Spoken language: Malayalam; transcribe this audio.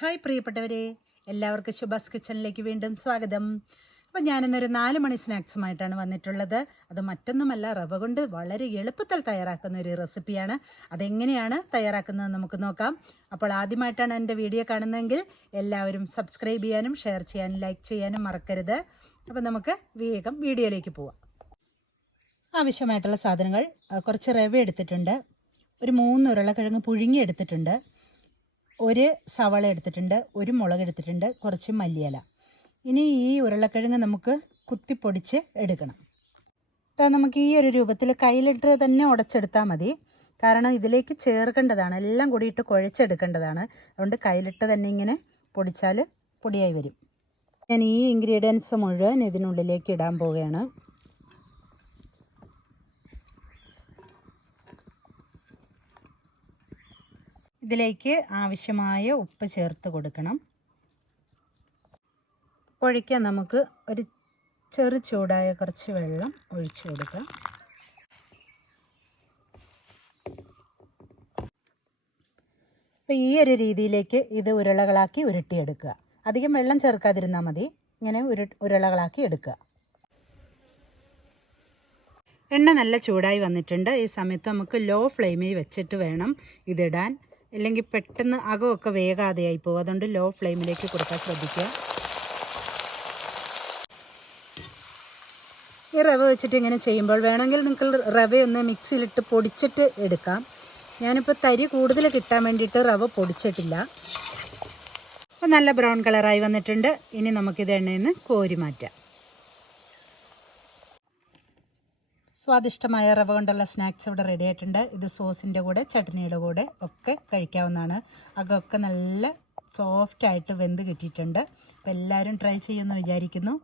ഹായ് പ്രിയപ്പെട്ടവരെ, എല്ലാവർക്കും ശുഭാസ് കിച്ചണിലേക്ക് വീണ്ടും സ്വാഗതം. അപ്പോൾ ഞാനിന്നൊരു 4 മണി സ്നാക്സുമായിട്ടാണ് വന്നിട്ടുള്ളത്. അത് മറ്റൊന്നുമല്ല, റവ കൊണ്ട് വളരെ എളുപ്പത്തിൽ തയ്യാറാക്കുന്ന ഒരു റെസിപ്പിയാണ്. അതെങ്ങനെയാണ് തയ്യാറാക്കുന്നത് നമുക്ക് നോക്കാം. അപ്പോൾ ആദ്യമായിട്ടാണ് എൻ്റെ വീഡിയോ കാണുന്നതെങ്കിൽ എല്ലാവരും സബ്സ്ക്രൈബ് ചെയ്യാനും ഷെയർ ചെയ്യാനും ലൈക്ക് ചെയ്യാനും മറക്കരുത്. അപ്പോൾ നമുക്ക് വേഗം വീഡിയോയിലേക്ക് പോവാം. ആവശ്യമായിട്ടുള്ള സാധനങ്ങൾ: കുറച്ച് റവ എടുത്തിട്ടുണ്ട്, ഒരു 3 ഉരുളക്കിഴങ്ങ് പുഴുങ്ങി എടുത്തിട്ടുണ്ട്, ഒരു സവാള എടുത്തിട്ടുണ്ട്, ഒരു മുളക് എടുത്തിട്ടുണ്ട്, കുറച്ച് മല്ലിയില. ഇനി ഈ ഉരുളക്കിഴങ്ങ് നമുക്ക് കുത്തിപ്പൊടിച്ച് എടുക്കണം. നമുക്ക് ഈ ഒരു രൂപത്തിൽ കയ്യിലിട്ട് തന്നെ ഉടച്ചെടുത്താൽ മതി. കാരണം ഇതിലേക്ക് ചേർക്കേണ്ടതാണ്, എല്ലാം കൂടിയിട്ട് കുഴച്ചെടുക്കേണ്ടതാണ്. അതുകൊണ്ട് കയ്യിലിട്ട് തന്നെ ഇങ്ങനെ പൊടിച്ചാൽ പൊടിയായി വരും. ഞാൻ ഈ ഇൻഗ്രീഡിയൻസ് മുഴുവൻ ഇതിനുള്ളിലേക്ക് ഇടാൻ പോവുകയാണ്. ഇതിലേക്ക് ആവശ്യമായ ഉപ്പ് ചേർത്ത് കൊടുക്കണം. കുഴയ്ക്കാൻ നമുക്ക് ഒരു ചെറു ചൂടായ കുറച്ച് വെള്ളം ഒഴിച്ചു കൊടുക്കാം. അപ്പോൾ ഈ ഒരു രീതിയിലേക്ക് ഇത് ഉരുളകളാക്കി ഉരുട്ടിയെടുക്കുക. അധികം വെള്ളം ചേർക്കാതിരുന്നാൽ മതി. ഇങ്ങനെ ഉരുളകളാക്കി എടുക്കുക. എണ്ണ നല്ല ചൂടായി വന്നിട്ടുണ്ട്. ഈ സമയത്ത് നമുക്ക് ലോ ഫ്ലെയിമിൽ വെച്ചിട്ട് വേണം ഇതിടാൻ, ഇല്ലെങ്കിൽ പെട്ടെന്ന് അകമൊക്കെ വേഗാതെയായി പോകും. അതുകൊണ്ട് ലോ ഫ്ലെയിമിലേക്ക് കൊടുക്കാൻ ശ്രദ്ധിക്കുക. ഈ റവ വെച്ചിട്ട് ഇങ്ങനെ ചെയ്യുമ്പോൾ വേണമെങ്കിൽ നിങ്ങൾക്ക് റവയൊന്ന് മിക്സിയിലിട്ട് പൊടിച്ചിട്ട് എടുക്കാം. ഞാനിപ്പോൾ തരി കൂടുതൽ കിട്ടാൻ വേണ്ടിയിട്ട് റവ പൊടിച്ചിട്ടില്ല. അപ്പോൾ നല്ല ബ്രൗൺ കളറായി വന്നിട്ടുണ്ട്. ഇനി നമുക്കിത് എണ്ണയിൽ നിന്ന് കോരി മാറ്റാം. സ്വാദിഷ്ടമായ റവ കൊണ്ടുള്ള സ്നാക്സ് ഇവിടെ റെഡി ആയിട്ടുണ്ട്. ഇത് സോസിൻ്റെ കൂടെ ചട്നിയുടെ കൂടെ ഒക്കെ കഴിക്കാവുന്നതാണ്. അകമൊക്കെ നല്ല സോഫ്റ്റായിട്ട് വെന്ത് കിട്ടിയിട്ടുണ്ട്. അപ്പോൾ എല്ലാവരും ട്രൈ ചെയ്യുമെന്ന് വിചാരിക്കുന്നു.